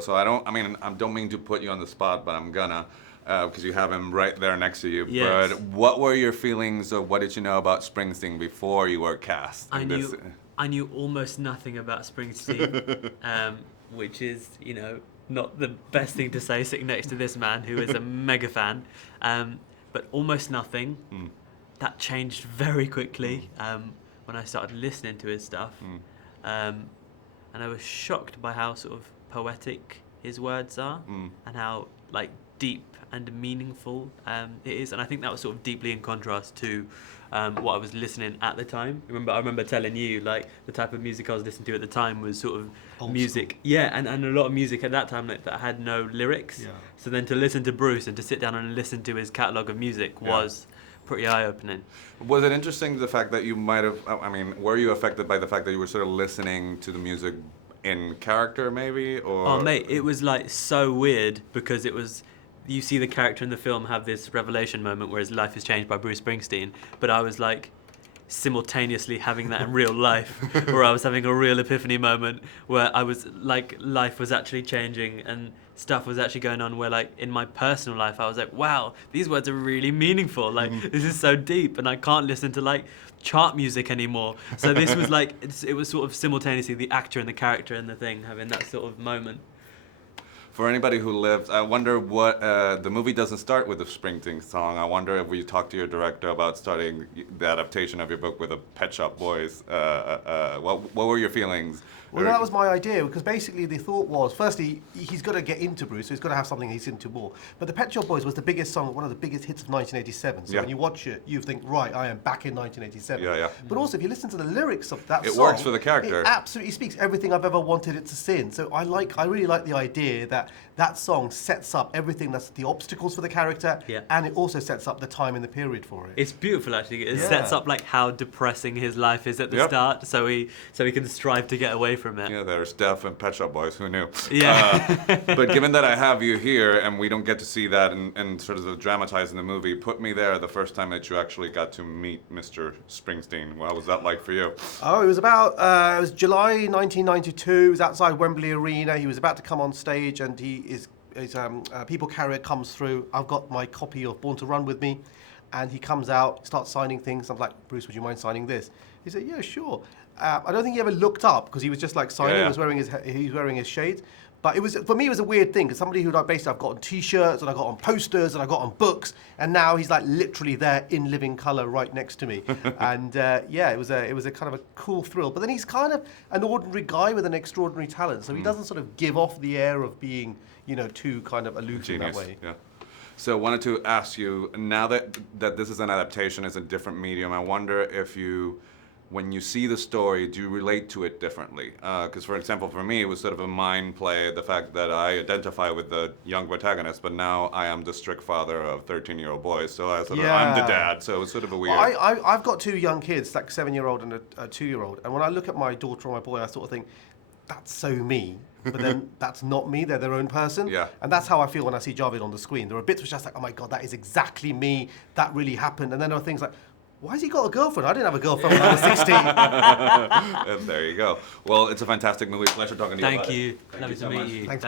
So I don't mean to put you on the spot, but I'm gonna, because you have him right there next to you. Yes. But what were your feelings, or what did you know about Springsteen before you were cast? I knew almost nothing about Springsteen, which is, not the best thing to say sitting next to this man who is a mega fan, but almost nothing. That changed very quickly when I started listening to his stuff, and I was shocked by how sort of poetic his words are and how deep and meaningful it is, and I think that was sort of deeply in contrast to what I was listening at the time. I remember telling you the type of music I was listening to at the time was sort of Old music, school. yeah, and a lot of music at that time that had no lyrics. Yeah. So then to listen to Bruce and to sit down and listen to his catalogue of music was pretty eye-opening. Was it interesting the fact that you might have? Were you affected by the fact that you were sort of listening to the music in character, maybe? Or Oh, mate, it was so weird because it was. You see the character in the film have this revelation moment where his life is changed by Bruce Springsteen, but I was simultaneously having that in real life, where I was having a real epiphany moment where I was life was actually changing and stuff was actually going on where in my personal life I was wow, these words are really meaningful, this is so deep and I can't listen to chart music anymore. So this was it was sort of simultaneously the actor and the character and the thing having that sort of moment. For anybody who lived, I wonder what the movie doesn't start with a Springsteen song. I wonder if we talked to your director about starting the adaptation of your book with a Pet Shop Boys. What were your feelings? Well, that was my idea, because basically the thought was, firstly, he's got to get into Bruce, so he's got to have something he's into more. But the Pet Shop Boys was the biggest song, one of the biggest hits of 1987. So when you watch it, you think, right, I am back in 1987. Yeah. But also, if you listen to the lyrics of that It song, works for the character. It absolutely speaks everything I've ever wanted it to sing. So I really like the idea that that song sets up everything that's the obstacles for the character, and it also sets up the time in the period for it. It's beautiful, actually. It sets up how depressing his life is at the start, so he can strive to get away from it. Yeah, there's Steph and Pet Shop Boys. Who knew? Yeah. But given that I have you here and we don't get to see that and sort of the dramatized in the movie, put me there the first time that you actually got to meet Mr. Springsteen. What was that like for you? Oh, it was it was July 1992. It was outside Wembley Arena. He was about to come on stage, and his people carrier comes through. I've got my copy of Born to Run with me, and he comes out, starts signing things. I'm like, Bruce, would you mind signing this? He said, yeah, sure. I don't think he ever looked up because he was just signing. Yeah. He was wearing his shades. But for me, it was a weird thing, because somebody who basically I've got on T-shirts and I got on posters and I got on books, and now he's literally there in living colour right next to me. And it was a kind of a cool thrill. But then he's kind of an ordinary guy with an extraordinary talent, so he doesn't sort of give off the air of being too kind of aloof Genius. in that way. Yeah. So I wanted to ask you, now that this is an adaptation, it's a different medium, I wonder if when you see the story, do you relate to it differently? Because, for example, for me, it was sort of a mind play, the fact that I identify with the young protagonist, but now I am the strict father of 13-year-old boys, so I'm the dad, so it was sort of a weird... I've got two young kids, 7-year-old and a 2-year-old, and when I look at my daughter or my boy, I sort of think, that's so me, but then that's not me, they're their own person. Yeah. And that's how I feel when I see Javed on the screen. There are bits which are just oh my God, that is exactly me, that really happened, and then there are things like, why has he got a girlfriend? I didn't have a girlfriend when I was 16. And there you go. Well, it's a fantastic movie. Pleasure talking to you about it. Thank you. Lovely to meet you. Thanks,